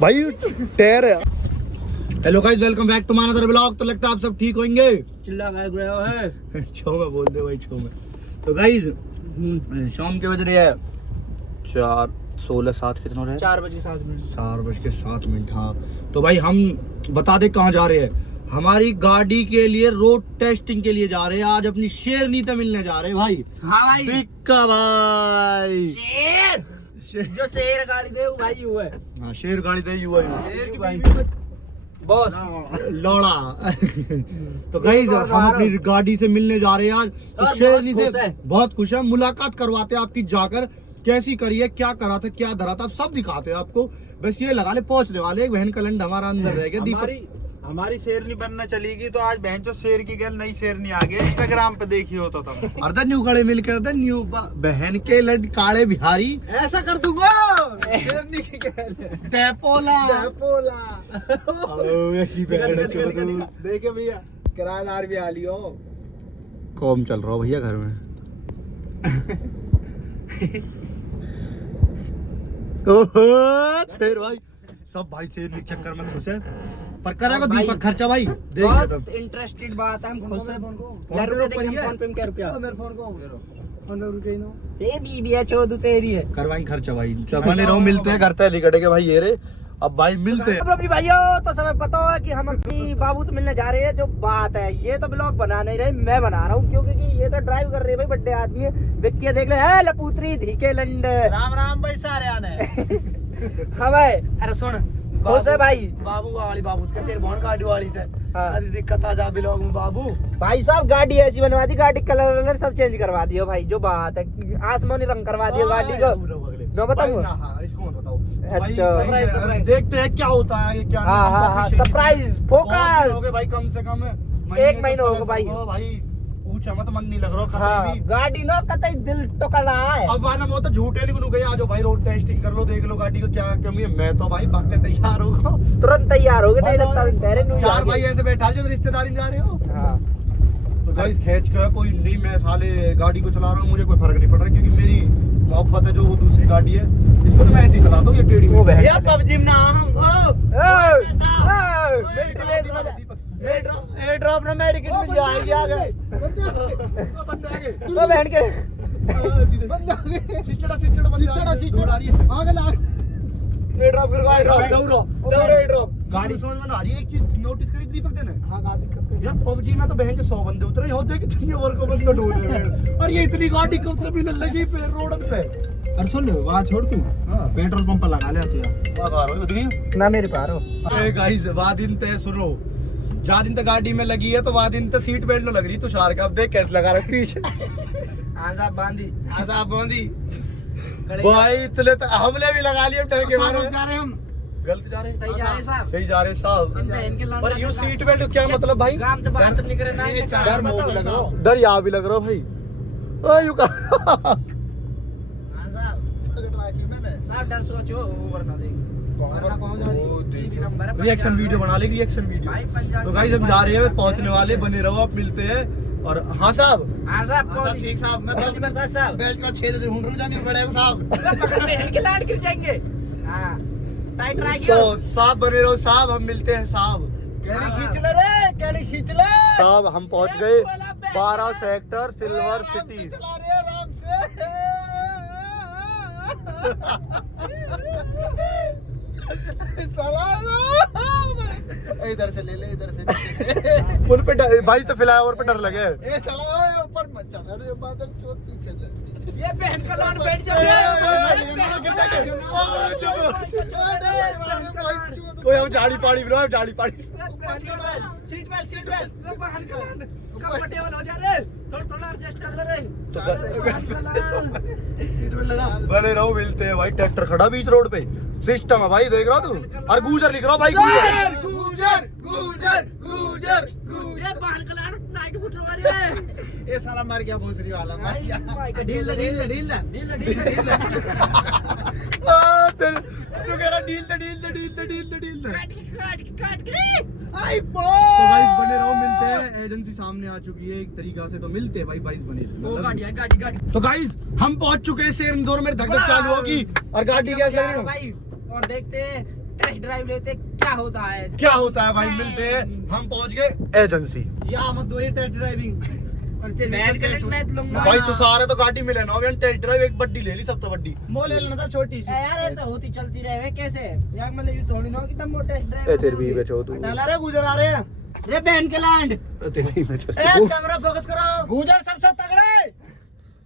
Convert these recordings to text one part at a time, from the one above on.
भाई टेर है। Hello guys, welcome back to my another blog. तो लगता है आप सब ठीक होंगे। चिल्ला गए है छो में बोल दे भाई, छो में। तो गाइस शाम के बज रहे हैं 4:16 कितना हो रहा है? 4:07। 4:07। हाँ तो भाई हम बता दे कहाँ जा रहे हैं। हमारी गाड़ी के लिए रोड टेस्टिंग के लिए जा रहे हैं। आज अपनी शेरनी से मिलने जा रहे हैं भाई। हाँ भाई, बिक्का भाई शेर जो शेर गाड़ी दे भाई हुआ है। हाँ शेर गाड़ी दे युवा शेर की भाई बॉस लौड़ा। तो गाइस हम अपनी गाड़ी से मिलने जा रहे हैं आज। तो शेरनी से बहुत खुश है। मुलाकात करवाते हैं आपकी जाकर, कैसी करी है, क्या करा था, क्या धरा था, सब दिखाते हैं आपको। बस ये लगा ले पहुंचने वाले। एक बहन कलंड हमारा अंदर रह गया। दीपक हमारी शेरनी बनना चलेगी तो आज बहन चो शेर की गल नई शेरनी आ गई। इंस्टाग्राम पे देखी होता था। अर्धा न्यू गड़े मिल के अर्धा न्यू बहन के लड काले बिहारी ऐसा कर दूंगा। शेरनी की गल डेपोला देखे भैया, किराएदार भी आ लियो। कौन चल रहा हो भैया घर में? ओहो शेर भाई, सब भाई शेर के चक्कर में खुश है। पर करेगा दीपक खर्चा भाई। देख बहुत इंटरेस्टेड बात है, हम खुश हैं। यार फोन पे क्या रुपया? मेरे फोन को 15 रुपए नो। ये बीबी है, 14 तेरी है। करवाएं खर्चा भाई। सब बने रहो, मिलते हैं घर तक निकट के भाई। ये रे अब भाई मिलते हैं। अपनी भाइयों तो समय पता है कि हम अपनी बाबू से मिलने जा रहे हैं। जो बात है, ये तो ब्लॉग बना नहीं रहे, मैं बना रहा हूँ क्योंकि ये तो ड्राइव कर रहे हैं भाई। बड्डे आदमी है, विक्की देख ले है लपूतरी धीके लंड। राम राम भाई सारे आने। हाँ भाई, अरे सुन खुश है भाई। बाबू वाली बाबू का तेरे बहन गाड़ी वाली थे। हाँ। दिक्कत आ जा ब्लॉग में बाबू। भाई साहब गाड़ी ऐसी बनवा दी, गाड़ी कलर सब चेंज करवा दियो भाई। जो बात है, आसमानी रंग करवा दियो गाड़ी को। मैं बताऊँ? इसको मत बताओ। अच्छा देखते हैं क्या होता है ये क्या। हाँ सरप्राइज फोकस। भाई कम से कम 1 महीना होगा भाई। भाई पूछा मत, मन नहीं लग रहा हाँ, कतई भी। गाड़ी ना कतई दिल टोका रहा है। अब वाला वो तो झूठे नहीं गए। आज भाई रोड टेस्टिंग कर लो, देख लो गाड़ी को क्या कमी है। मैं तो भाई भाग के तैयार हो तुरंत तैयार हो गए। नहीं लगता पहले नहीं। 4 भाई ऐसे बैठा जो रिश्तेदारी में जा रहे हो। हाँ तो गाइस खींच के कोई नहीं, मैं साले गाड़ी को चला रहा हूँ, मुझे कोई फर्क नहीं पड़ रहा क्योंकि मेरी मोहब्बत है जो वो दूसरी गाड़ी है। इसको तो मैं ऐसे ही चलाता हूँ। ये टेढ़ी वो बहन यार पबजी में एयर ड्रॉप ना मेडिकेट में जाएगी आ गए। बंदे आ गए। तो बहन के बंदे आ गए। सिचड़ा आ रही है। आगे ला एयर ड्रॉप कर एयर ड्रॉप एयर ड्रॉप। गाड़ी समझ में आ रही है। एक चीज नोटिस करी दीपक ने। हाँ गाड़ी दिक्कत यार पबजी में तो बहन के 100 बंदे उतरे, यहाँ देख कितनी ओवर को बंदा ढूंढ रहे हैं। और ये इतनी गाड़ी कब से भी न लगी पे रोड पे। अरे सुन वहाँ छोड़ तू पेट्रोल पंप पर लगा ले ना मेरे पारो। गाइस वादिन ते सुनो, जा दिन तक गाड़ी में लगी है तो वादिन ते सीट बेल्ट लग रही तुषार का। अब देख कैसे लगा रहा है पीछे। आजा बांधी भाई इतने तो हमने भी लगा लिए ठहर के मारे। जा रहे हम गलत जा रहे हैं। सही जा रहे साहब। सही जा रहे साहब। बहन के लाल पर यू सीट बेल्ट क्या मतलब भाई? गांव तो बाहर तो नहीं करे ना। डर मुंह पे लग रहा है। डर यहाँ भी लग रहा है भाई। ओ यू का साहब डर सोचो वरना देख रिएक्शन वीडियो बना ले, रिएक्शन वीडियो। तो गाइस हम जा रहे हैं, पहुंचने वाले, बने रहो, आप मिलते हैं। और हाँ साहब, हाँ साहब कौन ठीक साहब? मैं तो नहीं साहब बेल्ट का छेद ढूंढ जाने पड़ेगा साहब। बहन के लाड गिर जाएंगे। हाँ टाइट रह तो साहब बने रहो साहब, हम मिलते हैं साहब। केड़ी खींच ले साहब हम पहुंच गए 12 सेक्टर सिल्वर सिटी। चला रहे आराम से। इधर से ले ले इधर से पुल पे भाई तो फ्लाईओवर पे डर लगे। ऊपर मत चढ़ अरे बादल चोट पीछे ये बहन का लाड बैठ कोई हम झाड़ी पाड़ी ब्रो, झाड़ी पाड़ी। सीट बेल्ट बहन का लाड कंफर्टेबल हो जा रे। थोड़ा एडजस्ट कर ले सीट बेल्ट लगा। बने रहो, मिलते हैं भाई। ट्रैक्टर खड़ा बीच रोड पे, सिस्टम है भाई, देख रहा तू। और गुजर लिख रहा भाई, गुजर। ये बहन का लाड नाइट फुट रहा है। ये साला मार गया भोसरी वाला भाई। ढील तू कह रहा डील काट के आई बो। तो भाई बने रहो, मिलते हैं। एजेंसी सामने आ चुकी है एक तरीका से, तो मिलते हैं भाई। 22 बने गाड़ी। तो गाइस हम पहुंच चुके हैं शेर। जोर में धक धक चालू होगी और गाड़ी क्या चल रही है भाई। और देखते हैं टेस्ट ड्राइव लेते क्या होता है। क्या होता है भाई, मिलते हैं, हम पहुंच गए एजेंसी। या मत दो ये टेस्ट ड्राइविंग और तेरे मैं लूंगा भाई तो सारे तो गाड़ी मिले ना, अभी टेस्ट ड्राइव एक बड्डी ले ली, सब तो बड्डी वो ले लेना था छोटी सी यार, ये तो होती चलती रहे कैसे यार, मतलब ये थोड़ी ना कि तुम वो टेस्ट ड्राइव तेरे भी बेचो तू डाला रे गुजर आ रहे हैं रे बहन के लैंड। तेरे ही बेचो कैमरा फोकस करो, गुजर सबसे तगड़े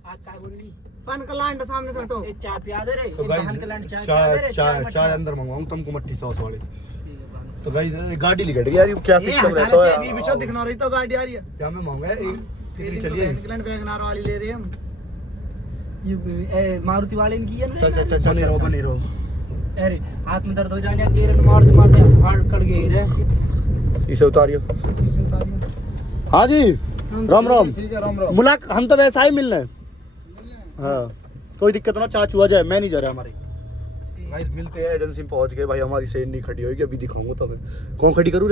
आज का बोली बहन का लैंड सामने से हटो। चाय पिया दे रे, तो बहन के लैंड चाय पिया दे रे, चाय अंदर मंगवाऊं तुमको मट्ठी सॉस वाले। तो गाइस गाड़ी लिखट गई यार, ये क्या सिस्टम रहता है, ये पीछे दिखना रही तो गाड़ी आ रही है क्या मैं मांगा एक चलिए वैगनार वाली ले रहे हम, ये मारुति वाले की है ना। चल बने रहो अरे हाथ में दर्द हो जाने गिरन मार मारते हाथ कट गए रे, इसे उतारियो। हाँ जी राम राम। ठीक है राम राम। मुलाक हम तो वैसा ही मिलना है। हाँ कोई दिक्कत ना, चाचू आ जाए, मैं नहीं जा रहा हमारे। भाई मिलते हैं एजेंसी में पहुंच गए भाई, हमारी सेन नहीं खड़ी होगी, अभी दिखाऊंगा तुम्हें। कौन खड़ी करूँ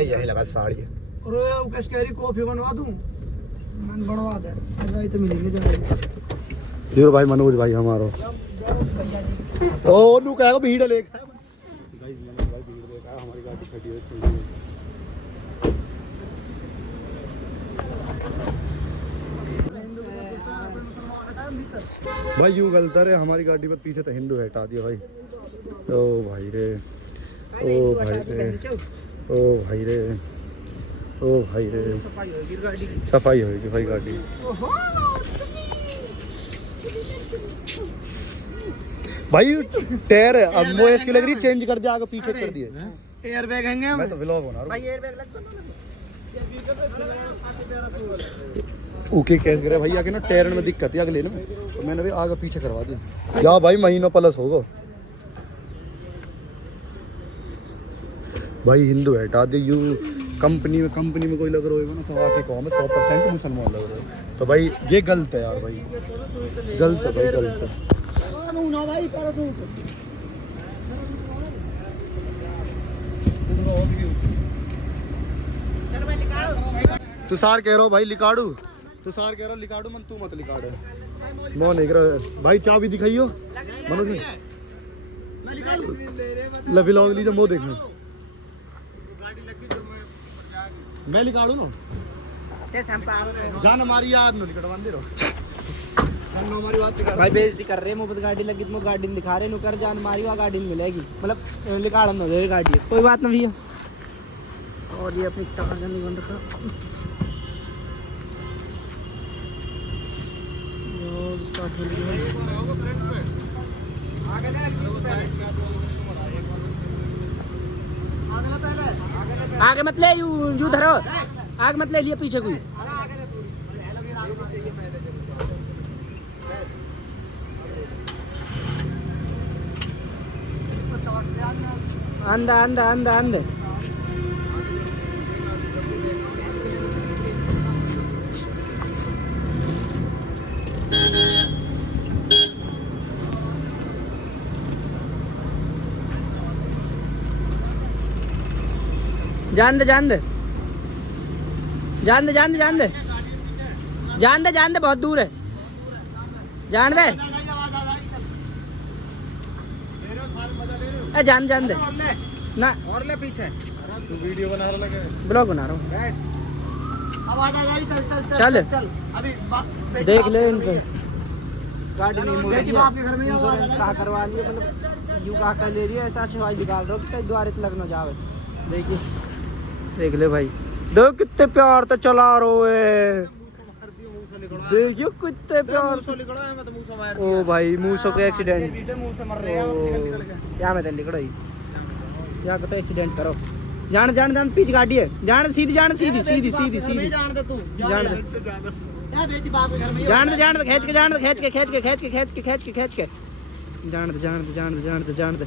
यही लगा साड़ी है। कॉफी बनवा दूं, मैं बनवा दे भाई, तो मिलेंगे जाएंगे देखो भाई मनोज भाई हमारो ओ नु कहेगा भीड़ ले गाइस, मनोज भाई भीड़ देखा हमारी गाड़ी खड़ी है। भाई यूं गलत है, हमारी गाड़ी पर पीछे तो हिंदू है, हटा दिया भाई। ओ भाई रे, ओ भाई रे, ओ भाई रे, ओ भाई रे, सफाई होगी भाई गाड़ी। भाई टायर अब वो इसकी लग रही चेंज कर दिया, आगे पीछे कर दिए। एयर बैग हैंगे मैं तो व्लॉग बना रहा हूं भाई, एयर बैग लगता ओके कह रहे भाई आगे ना टायर में दिक्कत है अगले में, तो मैंने भी आगे पीछे करवा दिया। या भाई महीनों प्लस होगा भाई, हिंदू है हटा दे। यू कंपनी में कोई लग रहा होगा ना तो आके कौन 100% मुसलमान लग रहा है, तो भाई ये गलत है यार भाई, गलत है भाई, गलत है। तुषार कह रहा हूँ भाई लिकाड़ू, तुषार कह रहा हूँ लिकाड़ू, मन तू मत लिकाड़ नो नहीं कर भाई। चाबी दिखाइयो मनोज ने व्लॉग लीजिए, मो देखना मैं लिकाड़ू ना जान हमारी याद न लिकड़वा दे रहो हमारी बात भाई, बेइज्जती कर रहे मुफ्त गाड़ी लगी तो गाड़ी दिखा रहे कर जान मारी वहाँ गाड़ी मिलेगी, मतलब लिकाड़न हो जाएगी गाड़ी, कोई बात नहीं भैया। और ये अपनी टांगा नहीं बन रखा, आगे मत ले, यू धरो, आगे मत ले लिया पीछे कोई। अंदर जान दे बहुत दूर है, जान दे जान दे ना, और ले पीछे वीडियो बना रहा लगे, ब्लॉग बना रहा हूँ। चल अभी देख ले इनको, गाड़ी नहीं मोड़ रही है, इंश्योरेंस कहाँ करवा लिया, मतलब यू कहाँ कर ले रही है, ऐसा छवाई निकाल रहा हो कि कहीं द्वारे लग न जावे। देखिए देख ले भाई, देख कितने प्यार तो चला रहे है, देखियो कितने प्यार। ओ भाई मुँह से कोई एक्सीडेंट, क्या मैं तेल लिखड़ा या तो एक्सीडेंट करो, जान पीछे गाड़ी है, जान सीधी जान दे तू, जान दे खींच के जान दे।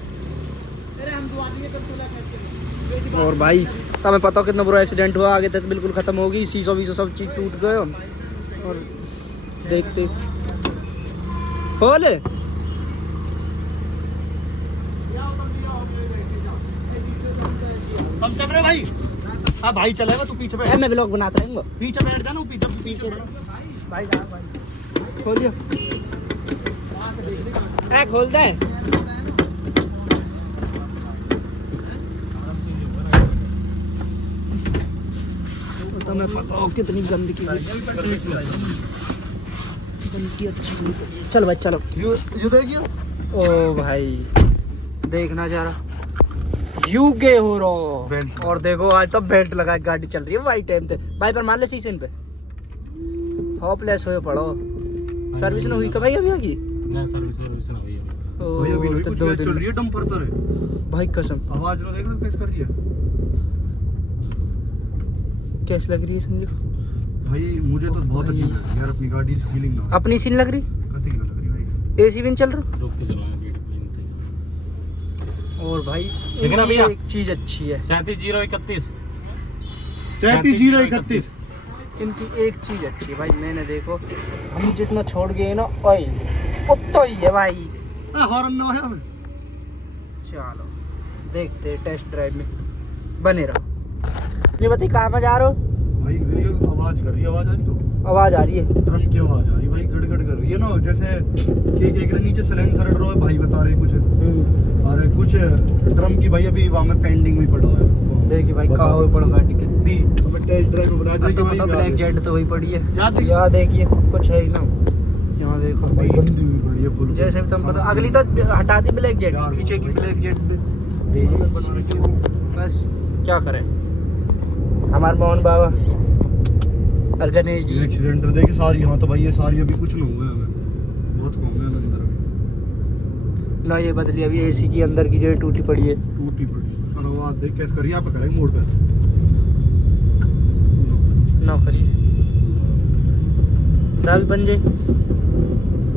और भाई तुम्हें पता कितना बुरा एक्सीडेंट हुआ, आगे तक बिल्कुल खत्म होगी, शीशो वीशो सब चीज टूट गए। और देखते खोल हम चल रहे भाई। हाँ भाई चलेगा, तू पीछे बैठ, मैं ब्लॉग बनाता रहूंगा, पीछे बैठ जा ना, पीछे भाई खोलियो, खोल दे। तुम्हें पता हो कितनी गंदगी अच्छी। चल भाई चलो। यू देखिए। ओ भाई देखना जरा, यू के हो रो। बेल्ट। और देखो आज तो बेल्ट लगा के गाड़ी चल रही है वाइट टाइम पे। भाई पर मान ले शीशे पे होपलेस हुए पड़ो। सर्विस ना हुई कभी अभी आगे सर्विस ना हुई भाई अभी नहीं तो कुछ 2 चल दिन रही है डंपर तर है। भाई कसम आवाज लो देख रहे हो कैसे कर रही है कैसी लग रही है संजू? भाई मुझे तो बहुत अच्छी लग रही है यार अपनी गाड़ी की फीलिंग ना अपनी सीन लग रही, कतई ना लग रही भाई। एसी भी नहीं चल रहा। रुक के चलाना और भाई ठीक है ना भैया? एक चीज अच्छी है 37,031 37,031 इनकी, एक चीज अच्छी है भाई। मैंने देखो हम जितना छोड़ गए ना ऑयल उतना ही है भाई। हॉर्न ना है हमें। चलो देखते टेस्ट ड्राइव में बने रहो। नहीं बताइए कहाँ पर जा रहे हो? भाई देखिए आवाज कर रही है, आवाज आ रही तो आवाज आ रही है ड्रम की आवाज आ रही है भाई, गड़गड़ कर रही है ना जैसे कि एक नीचे सिलेंसर रहा है भाई बता रहे कुछ और कुछ ड्रम की भाई अभी वहाँ में पेंडिंग भी पड़ा है। देखिए भाई कहाँ हुई पड़ा गाड़ी के बीट। हमें टेस्ट ड्राइव में बुला तो देंगे पता ब्लैक जेट तो वही पड़ी है। याद यहाँ देखिए कुछ है ही ना, यहाँ देखो भाई बंदी हुई पड़ी है फुल। जैसे भी तुम पता अगली तो हटा दी ब्लैक जेट, पीछे की ब्लैक जेट बस क्या करें हमारे मोहन बाबा और गणेश जी। एक्सीडेंट देखिए सारी, हाँ तो भाई ये सारी अभी कुछ नहीं हुआ है हमें, बहुत कम है अंदर ना ये बदली अभी एसी की अंदर की जो टूटी पड़ी है। टूटी पड़ी। चलो आवाज देख कैसे कर रही है, आप करेंगे मोड़ पे ना करिए दाल बन जाए।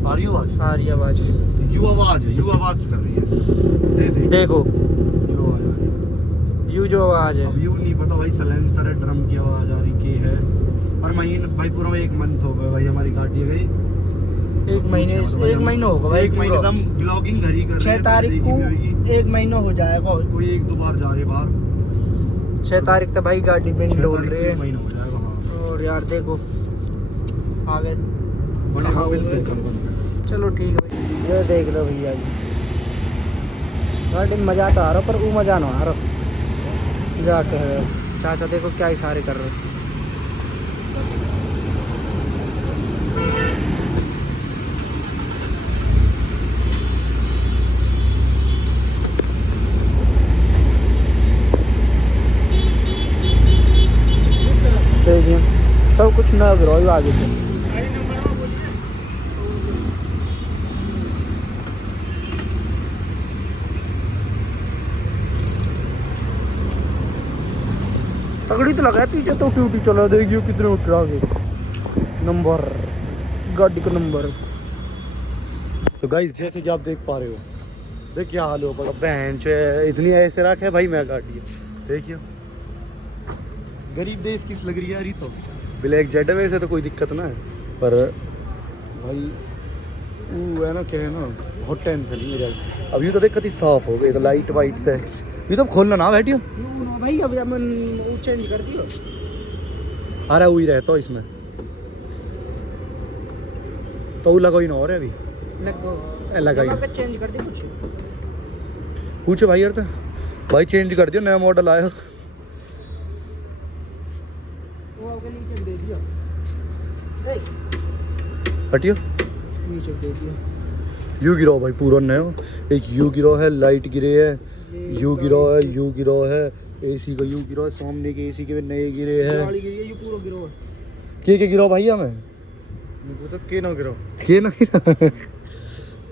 आ रही आवाज, आ रही आवाज, यू आवाज है, यू आवाज कर रही है। दे देखो यू आवाज आ रही है। यू जो आवाज है अब यू नहीं पता भाई सिलेंसर है, ड्रम की आवाज आ रही की है। और महीने भाई पूरा 1 मंथ हो गया भाई हमारी गाड़ी गई। एक महीना होगा भाई। 1 महीने हम ब्लॉगिंग घर ही कर रहे 6 तारीख को 1 महीना हो जाएगा। कोई 1-2 बार जा रहे बाहर। 6 तारीख तक भाई गाड़ी पे डोल रही है। महीना हो जाएगा हाँ। और यार देखो आगे बनेगा बिल्कुल। चलो ठीक है भाई, ये देख लो भैया जी गाड़ी में मजा तो आ रहा पर वो मजा ना आ रहा जाके। चाचा देखो क्या इशारे कर रहे हो। देखिए सब कुछ नया ग्रो आगे से। तगड़ी तो लगा पीछे तो ट्यूटी चला देखियो कितने उठ रहा है नंबर गाड़ी का नंबर। तो गाइस जैसे कि आप देख पा रहे हो देख क्या हाल हो पड़ा बहन से इतनी ऐसे रख है भाई मैं गाड़ी देखियो गरीब देश किस लग रही है यार। तो ब्लैक जेट है वैसे तो कोई दिक्कत ना है पर भाई वो है ना क्या है ना बहुत टेंशन है मेरे। अब ये तो देख कती साफ हो गई तो लाइट वाइट पे ये तो खोलना ना बैठियो भाई अभी अपन चेंज कर दियो। अरे वही रहता इसमें तो लगा ही ना हो रहा अभी लगा ही चेंज कर दियो कुछ पूछे भाई यार तो भाई चेंज कर दियो नया मॉडल आया वो आगे नीचे दे दियो। हटियो नीचे दे दियो। यू गिरो भाई पूरा नया एक यू गिरो है लाइट गिरे है यू गिरो है यू गिरो है एसी का यू गिरो है सामने के एसी के भी नए गिरे है गाड़ी गिरी है ये पूरा गिरो है के गिरो भाई हमें के ना गिरो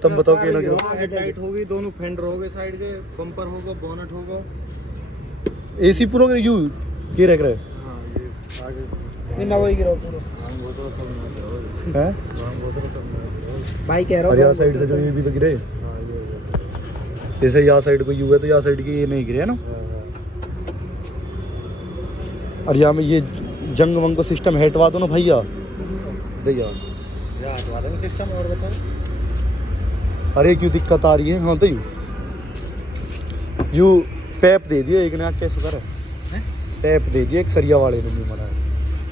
तुम बताओ के ना गिरो हेडलाइट होगी, दोनों फेंडर हो गए साइड के, बम्पर होगा, बोनट होगा। एसी पूरा यू के रख रहे हाँ ये आगे ये ना वही गिरो पूरा हैं भाई कह रहा और यहाँ साइड से जो ये भी तो गिरे जैसे यहाँ साइड को यू है तो यहाँ साइड की ये नहीं गिरे है ना। और यहाँ में ये जंग वंग को सिस्टम हटवा दो ना भैया भैया हटवा देंगे सिस्टम और बताओ। अरे क्यों दिक्कत आ रही है। हाँ तो यू पैप दे दिया एक ने कैसे करा पैप दे दिया एक सरिया वाले ने मुँह मना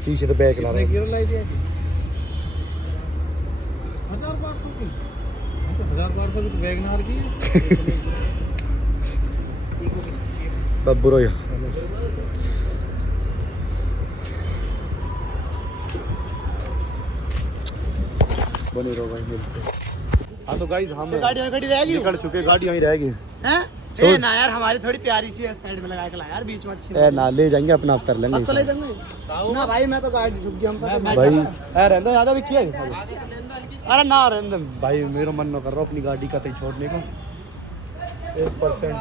पीछे तो बैक ला रहा है 1,500 की वैगनार की बब्बरो बने रहो भाई, मिलते हैं। हाँ तो गाइस हम गाड़ी वहीं खड़ी रहेगी निकल चुके, गाड़ी वहीं रहेगी। हैं? ए ना यार, हमारी थोड़ी प्यारी सी है, साइड में लगा के ला यार, बीच में अच्छी ए ना ले जाएंगे, अपना कर लेंगे। अब तो ले जाएंगे ना भाई, मैं तो गाड़ी छुप गया हम तो भाई। ए रहने दो, ज्यादा भी किया है। अरे ना रहने दो भाई, मेरा मन न कर रहा अपनी गाड़ी का छोड़ने को। 1%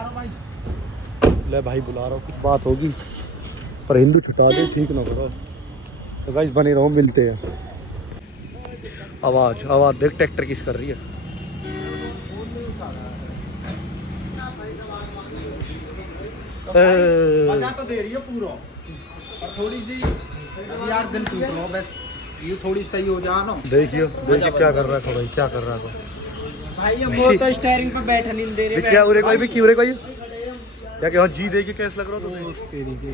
ले भाई, बुला रहा हूँ, कुछ बात होगी पर हिंदू छुटा दे, ठीक ना करो। तो गाइस बने रहो, मिलते हैं। आवाज आवाज देख, ट्रैक्टर किस कर रही है। मजा तो दे रही है पूरा, और थोड़ी सी यार दिल टूट रहा बस, ये थोड़ी सही हो जा ना। देखियो देखिए क्या कर रहा है भाई, क्या कर रहा है भाई। हम वो तो स्टीयरिंग पे बैठा नहीं दे रहे। क्या उरे कोई भी क्यों रे कोई क्या क्या जी देखिए कैसे लग रहा है उस तेरी के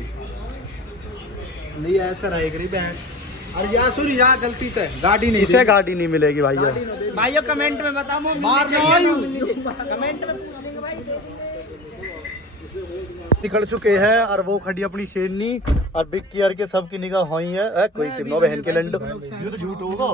नहीं ऐसा रहेगा रे बहन। अरे यार सुन, यहाँ गलती तो है, गाड़ी नहीं इसे गाड़ी नहीं मिलेगी भाई यार। भाइयों कमेंट में बताओ, कमेंट में पूछ लेंगे भाई। निकल चुके हैं और वो खड़ी अपनी शेरनी और बिग कियर के सबकी निगाह हुई है। कोई किन्नो बहन के लंडो, ये तो झूठ होगा।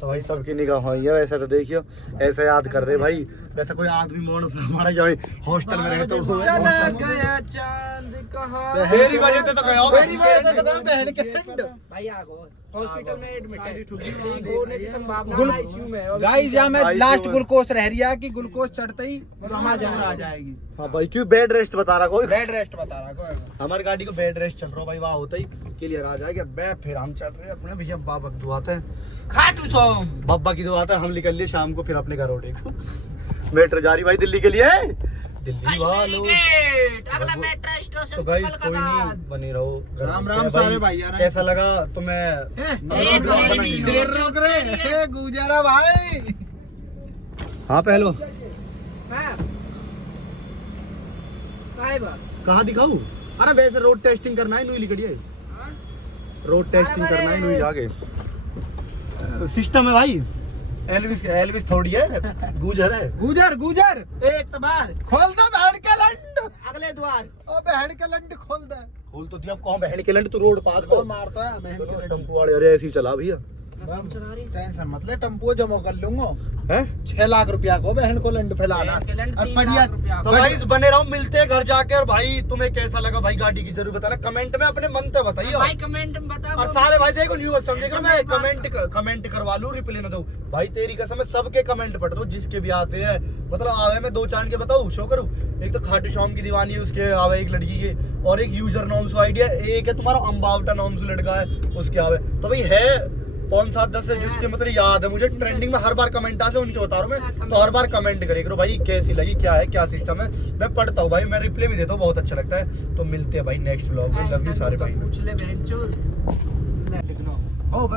तो भाई सबकी निगाह हुई है। वैसे तो देखियो ऐसे याद कर रहे भाई, वैसे कोई आदमी मानस हमारा जो हॉस्टल में रहता हो चला गया चांद कहाँ, मेरी वजह से तो गया, मेरी वजह से तो बहन के भाई आ गो हॉस्पिटल में एडमिट है, ठीक होने की संभावना आईसीयू में है। गाइस यहाँ में लास्ट ग्लूकोज रह रही है कि ग्लूकोज चढ़ते ही हमारी जान आ जाएगी। हाँ भाई, क्यों बेड रेस्ट बता रहा कोई, बेड रेस्ट बता रहा कोई। हमारी गाड़ी को बेड रेस्ट चल रहा भाई, वहाँ होता ही क्लियर आ जाएगा। फिर हम चल रहे हैं अपने भैया, बाबा की दुआते हैं, खाटू सोम बाबा की दुआते हैं। हम निकल लिए शाम को फिर अपने घर उठे को। मेट्रो जा रही भाई दिल्ली के लिए, दिल्ली वालों। अगला मेट्रो स्टेशन। तो गाइस कोई नहीं, बनी रहो। राम राम सारे भाई यार। कैसा लगा तुम्हें? रोक रहे गुजारा भाई। हाँ पहलो काय बात कहाँ दिखाऊं? अरे वैसे रोड टेस्टिंग करना है, नुई लिखड़ी है, रोड टेस्टिंग करना है नुई जाके। सिस्टम है भाई, एलविस एलविस थोड़ी है, गुजर है। गुजर गुजर एक तो बार खोल दो बहन का लंड, अगले द्वार। ओ बहन का लंड खोल दे। खोल तो दिया, कौन बहन के लंड, तू रोड पास वो मारता है बहन के लंड। टेम्पो वाले अरे ऐसे ही चला भैया, टेंशन मत ले, टेम्पो जमा कर लूंगा। हैं 6 लाख रुपया को बहन को लंड फैलाना और बढ़िया। तो गाइस बने रहो, मिलते हैं घर जाके। और भाई तुम्हें कैसा लगा भाई गाड़ी की जरूर बताना, कमेंट में अपने मन से बताइए भाई, कमेंट में बताओ। और सारे भाई देखो न्यूज़ समझेगा, मैं कमेंट करवा लूं, रिप्लाई ना दूं भाई, तेरी कसम है सबके कमेंट पढ़ दो जिसके भी आते हैं। मतलब आवे मैं 2-4 के बताऊं, शो करूं। एक तो खाटू श्याम की दीवानी है, उसके आवे एक लड़की के, और एक यूजर नॉम्स आइडिया, एक है तुम्हारा अम्बावटा नॉम्स लड़का है उसके आवे। तो भाई है 5-7-10 है जिसके मतलब याद है मुझे, ट्रेंडिंग में हर बार कमेंट आते हैं उनके बता रहा हूँ मैं। तो हर बार कमेंट करे करो भाई, कैसी लगी, क्या है, क्या सिस्टम है। मैं पढ़ता हूँ भाई, मैं रिप्लाई भी देता हूँ, बहुत अच्छा लगता है। तो मिलते हैं भाई नेक्स्ट व्लॉग में। लव यू सारे भाई।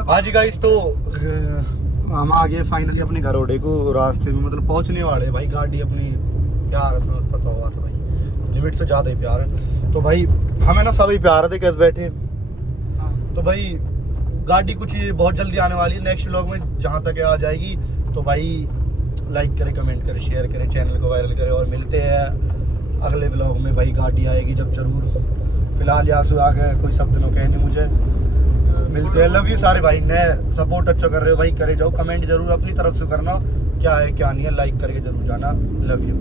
हाँ जी गाइस, तो हम आ गए फाइनली अपने घर ओडे को। रास्ते में मतलब पहुंचने वाले भाई, गाड़ी अपनी प्यार है, तुम्हें पता हुआ था भाई, लिमिट से ज़्यादा ही प्यार है। तो भाई हमें ना सभी प्यार थे कैसे बैठे। तो भाई गाड़ी कुछ बहुत जल्दी आने वाली है नेक्स्ट व्लॉग में, जहाँ तक आ जाएगी। तो भाई लाइक करें, कमेंट करें, शेयर करें, चैनल को वायरल करें। और मिलते हैं अगले व्लॉग में भाई, गाड़ी आएगी जब जरूर। फिलहाल यासु आ गए, कोई शब्द न कहने मुझे। मिलते हैं, लव यू सारे भाई। नए सपोर्ट अच्छा कर रहे हो भाई, करे जाओ, कमेंट जरूर अपनी तरफ से करना, क्या है क्या नहीं है, लाइक करके जरूर जाना। Love you.